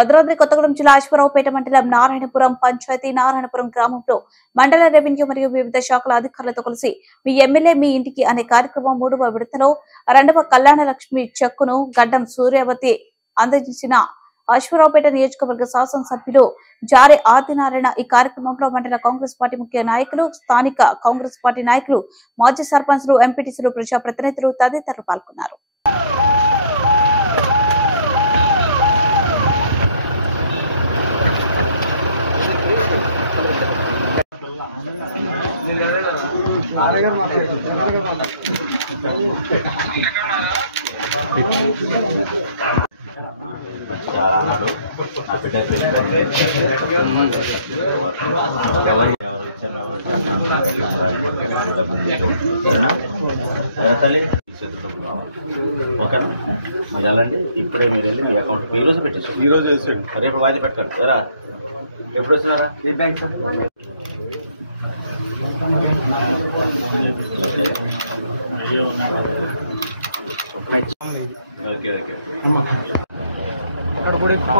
భద్రాద్రి కొత్తగూడెం జిల్లా అశ్వారావుపేట మండలం నారాయణపురం పంచాయతీ నారాయణపురం గ్రామంలో మండల రెవెన్యూ మరియు వివిధ శాఖల అధికారులతో కలిసి మీ ఎమ్మెల్యే మీ ఇంటికి అనే కార్యక్రమం 3వ విడతలో 2వ కళ్యాణ లక్ష్మి చెక్కును గడ్డం సూర్యవతి అందజేసిన అశ్వారావుపేట నియోజకవర్గ శాసనసభ్యులు జారే ఆదినారాయణ ఈ కార్యక్రమంలో మండల కాంగ్రెస్ పార్టీ ముఖ్య నాయకులు, స్థానిక కాంగ్రెస్ పార్టీ నాయకులు, మాజీ సర్పంచ్లు, ఎంపీటీసీలు, ప్రజాప్రతినిధులు తదితరులు పాల్గొన్నారు. ఇప్పుడే మీరు వెళ్ళి మీ అకౌంట్ ఈ రోజు పెట్టేసి ఈ రోజు వేసేయండి. రేపు వాయిదా పెట్టండి సరే. ఎప్పుడు వచ్చినారా మీ బ్యాంక్? ఓకే ఓకే అక్కడ కూడా ఎక్కువ